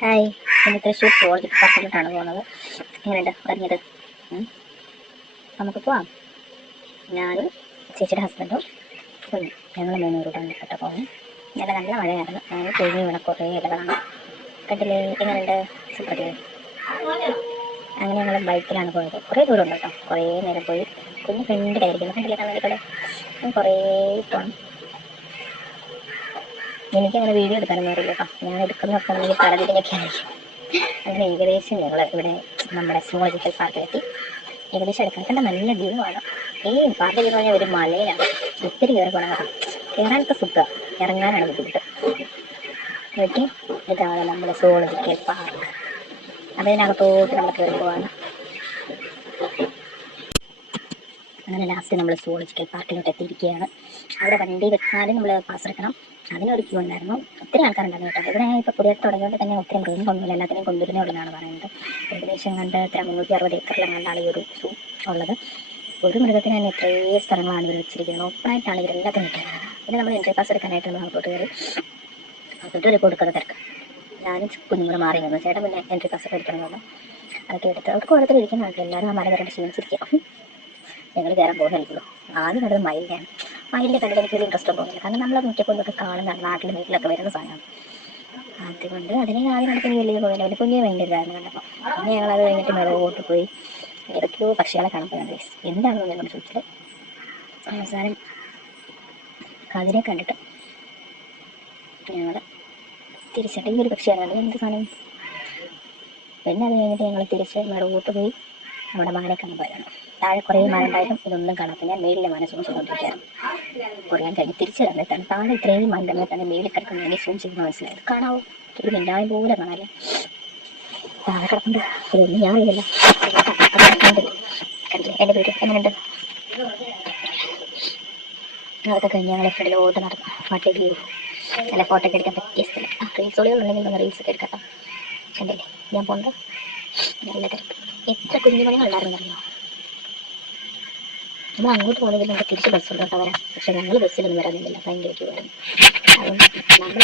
Hi, ഇന്ന് Thrissur zoological പാർക്കിലോട്ടാണ് പോകുന്നത്. എങ്ങനെയുണ്ട് പറഞ്ഞത്? നമുക്ക് പോവാം. ഞാനും ചേച്ചിയുടെ ഹസ്ബൻഡും ഞങ്ങൾ 3 പേരോടാണ് കേട്ടോ പോകും. നല്ല നല്ല മഴയായിരുന്നു. ഞങ്ങൾ കഴിഞ്ഞ് ഇവിടെ കുറേ ഇലകളാണ് കണ്ടില്ലേ. എങ്ങനെയുണ്ട്? സൂപ്പറല്ലേ? അങ്ങനെ ഞങ്ങൾ ബൈക്കിലാണ് പോയത്. കുറേ ദൂരം ഉണ്ട് കേട്ടോ. കുറേ നേരം പോയി. കുഞ്ഞ് ഫ്രണ്ടിലായിരിക്കുന്നു. കണ്ടില്ലേ കണ്ണാടിക്കൂടെ? കുറേ പോകണം. എനിക്കങ്ങനെ വീഡിയോ എടുക്കാനൊന്നും അറിയില്ല കേട്ടോ. ഞാൻ എടുക്കുന്നതൊക്കെ നമുക്ക് തലതിരിഞ്ഞൊക്കെ ആയിരിക്കും. അങ്ങനെ ഏകദേശം ഞങ്ങൾ ഇവിടെ നമ്മുടെ സുവോളജിക്കൽ പാർക്കിലെത്തി. ഏകദേശം എടുക്കാൻ കണ്ട നല്ല വ്യൂ ആണ്. ഈ പാർക്ക് എന്ന് പറഞ്ഞാൽ ഒരു മലയിലാണ്. ഒത്തിരി കയറി പോകണം കേട്ടോ. കയറാനൊക്കെ സുഖമാണ്, ഇറങ്ങാനാണ് ബുദ്ധിമുട്ട്. നോക്കി, ഇതാണ് നമ്മുടെ സുവോളജിക്കൽ പാർക്ക്. അതിനകത്തോട്ട് നമ്മൾ കയറി പോവാണ്. അങ്ങനെ ലാസ്റ്റ് നമ്മൾ സുവോളജിക്കൽ പാർക്കിലോട്ട് എത്തിയിരിക്കുകയാണ്. അവിടെ വണ്ടി വെച്ചാലും നമ്മൾ പാസ് എടുക്കണം. അതിനൊരു ക്യൂ ഉണ്ടായിരുന്നു. ഒത്തിരി ആൾക്കാരുണ്ടായിരുന്നു കേട്ടോ. ഇവിടെ ഇപ്പോൾ പുതിയതായിട്ട് തുടങ്ങിയോണ്ട് തന്നെ ഒത്തിരി മൃഗങ്ങളൊന്നുമില്ല, എല്ലാത്തിനെയും കൊണ്ടുവരുന്നേ ഉള്ളതാണ് പറയുന്നത്. ഏകദേശം കണ്ട് 360 ഏക്കറിലെങ്ങാണ്ടാണ് ഈ ഒരു സൂ ഉള്ളത്. ഒരു മൃഗത്തിന് തന്നെ എത്രയോ സ്ഥലങ്ങളാണ് ഇവർ വെച്ചിരിക്കുന്നത്. ഓപ്പണായിട്ടാണ് ഇവരെല്ലാത്തിനും ഇട്ടിരുന്നത്. പിന്നെ നമ്മൾ എൻട്രി പാസ് എടുക്കാനായിട്ട് നമ്മൾ അങ്ങോട്ട് കയറി അങ്ങോട്ട് കൊടുക്കുന്ന തിരക്ക്. ഞാനും കുഞ്ഞുങ്ങൾ മാറി നിന്നു. ചേട്ടൻ പിന്നെ എൻട്രി പാസ് ഒക്കെ എടുക്കണമെന്ന് അതൊക്കെ എടുത്ത് അവർക്ക് ഓരോരുത്തർ ഇരിക്കുന്നുണ്ട്. എല്ലാവരും ആ മല കയറി ക്ഷീണിച്ചിരിക്കുക. ഞങ്ങൾ കയറാൻ പോകുന്നുള്ളൂ. ആദ്യം കണ്ടത് മയിലിനെയാണ്. മയിലിൻ്റെ കണ്ടിട്ട് എനിക്കൊരു ഇൻട്രസ്റ്റ് തോന്നില്ല. കാരണം നമ്മൾ മുറ്റക്കൊണ്ടൊക്കെ കാണുന്ന നാട്ടിൽ വീട്ടിലൊക്കെ വരുന്ന സാധനമാണ്. അതുകൊണ്ട് അതിനെ ആദ്യം കണ്ടപ്പോൾ വലിയ പോയില്ല. ഒരു കുഞ്ഞിന് ഭയങ്കര ഇതായിരുന്നു കണ്ടപ്പോൾ. പിന്നെ ഞങ്ങളത് കഴിഞ്ഞിട്ട് മേലോട്ട് പോയി ഏതൊക്കെയോ പക്ഷികളെ കാണുമ്പോൾ എന്താണെന്ന് ഞങ്ങൾ ചോദിച്ചത്. അവസാനം അതിനെ കണ്ടിട്ട് ഞങ്ങൾ തിരിച്ചിട്ട് ഈ ഒരു പക്ഷിയാണ് കണ്ടത്. എന്ത് സാധനം. പിന്നെ അത് കഴിഞ്ഞിട്ട് ഞങ്ങൾ തിരിച്ച് മേലോട്ട് പോയി നമ്മുടെ മാനെ കാണാൻ പോയതാണ്. താഴെ കുറേ മരം ഉണ്ടായിട്ടും ഇതൊന്നും കാണാത്ത ഞാൻ മേലിലെ മന സൂം ചെയ്തുകൊണ്ടിരിക്കുകയാണ്. കുറയാൻ കഴിഞ്ഞ് തിരിച്ചു തന്നിട്ടാണ് താഴെ ഇത്രയും മരം തന്നെ മേലിൽ കിടക്കുന്ന എന്നെ സൂം ചെയ്യുന്ന മനസ്സിലായത്. കാണാവോ, ഒരു മിണ്ടായം പോലെ കാണാല്ലേ. താഴെ കിടക്കുന്നുണ്ട്. ഇതൊന്നും ഞാൻ അറിയില്ല. കണ്ടില്ലേ എൻ്റെ പേര് എങ്ങനെയുണ്ട്? അതൊക്കെ കഴിഞ്ഞ് ഞങ്ങൾ ഫ്രണ്ടിലോട്ട് നടന്നു. What view. നല്ല ഫോട്ടോ ഒക്കെ എടുക്കാൻ പറ്റിയ സ്ഥലം. റീൽസുകളുണ്ടെങ്കിൽ നമ്മൾ റീൽസൊക്കെ എടുക്കാം. കണ്ടില്ലേ ഞാൻ പോകുന്നത്? നല്ല തിരക്ക്. എത്ര കുഞ്ഞുമണികൾ ഉണ്ടായിരുന്നല്ലോ. നമ്മൾ അങ്ങോട്ട് പോകണമെങ്കിൽ നമുക്ക് തിരിച്ച് ബസ്സുണ്ട് കേട്ടോ വരാം. പക്ഷെ ഞങ്ങൾ ബസ്സിലൊന്നും വരാനില്ല, ഭയങ്കര ക്യൂ ആയിരുന്നു. അതുകൊണ്ട് നമ്മൾ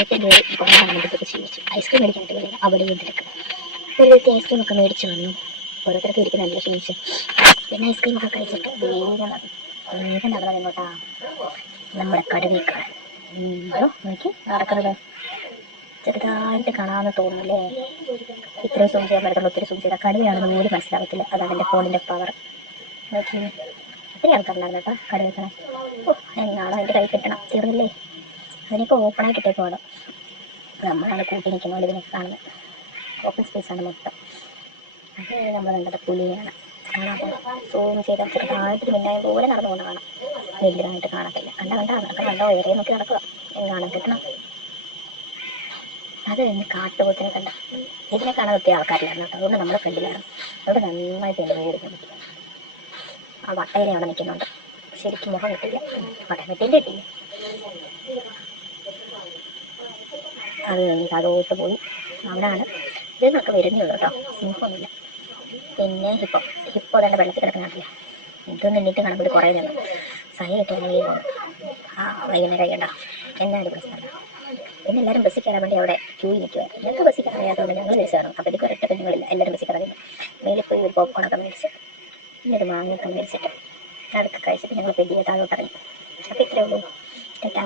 ഏറ്റവും കയറി കുറേ കാണുമ്പോഴത്തേക്ക് ക്ഷീണിച്ചു. ഐസ്ക്രീം മേടിക്കാനായിട്ട് വരിക. അവിടെയും തിരക്ക്. ഒരു വ്യക്തി ഐസ്ക്രീം ഒക്കെ മേടിച്ച് വന്നു. ഓരോരുത്തർക്ക് ഇരിക്കുന്ന നല്ല ക്ഷീണിച്ചു. പിന്നെ ഐസ്ക്രീം ഒക്കെ കഴിച്ചിട്ട് വേഗം നടന്നത് എങ്ങോട്ടാ? നമ്മുടെ കടുവയ്ക്കാണ്. നോക്കി നടക്കുന്നത് ചെറുതായിട്ട് കാണാമെന്ന് തോന്നുന്നില്ലേ? ഇത്രയും സൂം ചെയ്യാൻ പറ്റത്തുള്ളൂ. ഒത്തിരി സൂം ചെയ്താൽ കടുവയാണെന്ന് പോലും മനസ്സിലാകത്തില്ല. അതാണ് എൻ്റെ ഫോണിൻ്റെ പവർ. നോക്കി ഒത്തിരി ആൾക്കാരുണ്ടായിരുന്നു കേട്ടോ കടുവയ്ക്കണം. എന്നാണോ എൻ്റെ കൈ കിട്ടണം. തീർന്നില്ലേ? അതിനൊക്കെ ഓപ്പണായി കിട്ടിയപ്പോൾ നമ്മളാണ് കൂട്ടി നിൽക്കുന്ന ഇതിനൊക്കെ കാണുന്നത്. ഓപ്പൺ സ്പേസാണ് മൊത്തം. അത് നമ്മൾ കണ്ടത് പുലിയാണ്. കാണാൻ സൂം ചെയ്താൽ ചെറുതായിട്ട് മിന്നായം പോലെ നടന്നുകൊണ്ട് കാണാം. വലിയതായിട്ട് കാണത്തില്ല. അതൊക്കെ കണ്ടോ ഏറിയ നോക്കി നടക്കുക. എങ്ങാനും കിട്ടണം. അത് കഴിഞ്ഞ് കാട്ടുപോത്തിനെ കണ്ട. ഇതിനെ കാണാൻ ഒത്തിരി ആൾക്കാരില്ലായിരുന്നു കേട്ടോ. അതുകൊണ്ട് നമ്മുടെ ഫ്രണ്ടിലാണ്. അവിടെ നന്നായിട്ട് എഴുതിയിരിക്കുന്നു. ആ വട്ടയിലെ അവിടെ നിൽക്കുന്നുണ്ട്. ശരിക്കും മുഖം കിട്ടില്ല. വട്ടമെട്ടിൻ്റെ കിട്ടില്ല. അത് കഴിഞ്ഞിട്ട് അതോട്ട് പോയി. അവിടെയാണ് ഇതിനൊക്കെ വരുന്നേ ഉള്ളൂ കേട്ടോ. സിംഹമൊന്നുമില്ല. പിന്നെ ഹിപ്പോ തന്നെ വെള്ളത്തിൽ കിടക്കുന്നില്ല. ഇതൊന്നും എണ്ണീറ്റ് കാണുമ്പോൾ കുറേ നിന്ന് സൈലൊക്കെ അങ്ങനെ പോകുന്നു. വൈകുന്നേരം കേട്ടോ എന്നാ അടിപൊളി സ്ഥലം. പിന്നെ എല്ലാവരും ബസ്സിൽ കയറാൻ വേണ്ടി അവിടെ ക്യൂ നിൽക്കുമായിരുന്നു. ഞങ്ങൾക്ക് ബസ്സിൽ കയറാൻ അറിയാത്തതുകൊണ്ട് ഞങ്ങൾ തിരിച്ചു കയറും. അപ്പോഴത്തേക്ക് ഒരൊറ്റ കുഞ്ഞുങ്ങളില്ല. എല്ലാവരും ബസ്സിൽ കയറുന്നു. മേലിൽ പോയി ഒരു പോപ്കോണൊക്കെ മേടിച്ച് പിന്നെ ഒരു മാങ്ങയൊക്കെ മേടിച്ചിട്ട് അതൊക്കെ കഴിച്ചിട്ട് ഞങ്ങൾ പെട്ടിയെ താഴോട്ട് ഇറങ്ങി. അപ്പോൾ ഇത്രയേ ഉള്ളൂ. കേട്ടാ.